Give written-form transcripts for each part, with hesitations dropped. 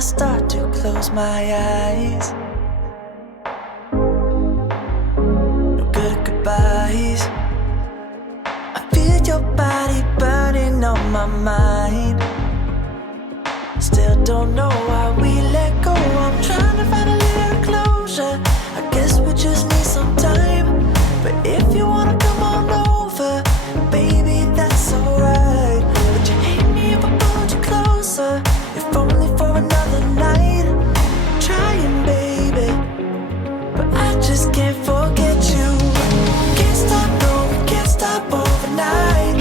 I start to close my eyes. No good at goodbyes. I feel your body burning on my mind. Still don't know why we let go. I'm trying to find a little closure. I guess we just need some time. But if you wanna come on over, baby, that's alright. Would you hate me if I pulled you closer? If only for another night. I'm trying, baby, but I just can't forget you. Can't stop, no, can't stop overnight.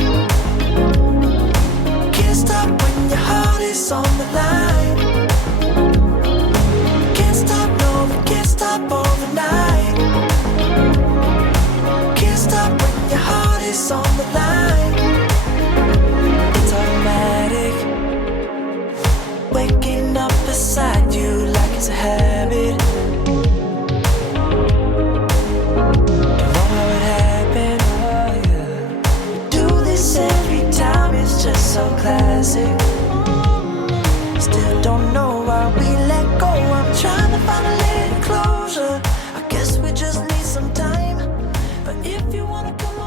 Can't stop when your heart is on the line. Can't stop, no, can't stop overnight. Can't stop when your heart is on the line. It's automatic, waking up beside you like it's a habit. Don't know how it happened. We do this every time, it's just so classic. Still don't know why we let go. I'm trying to find a little closure. I guess we just need some time. But if you wanna come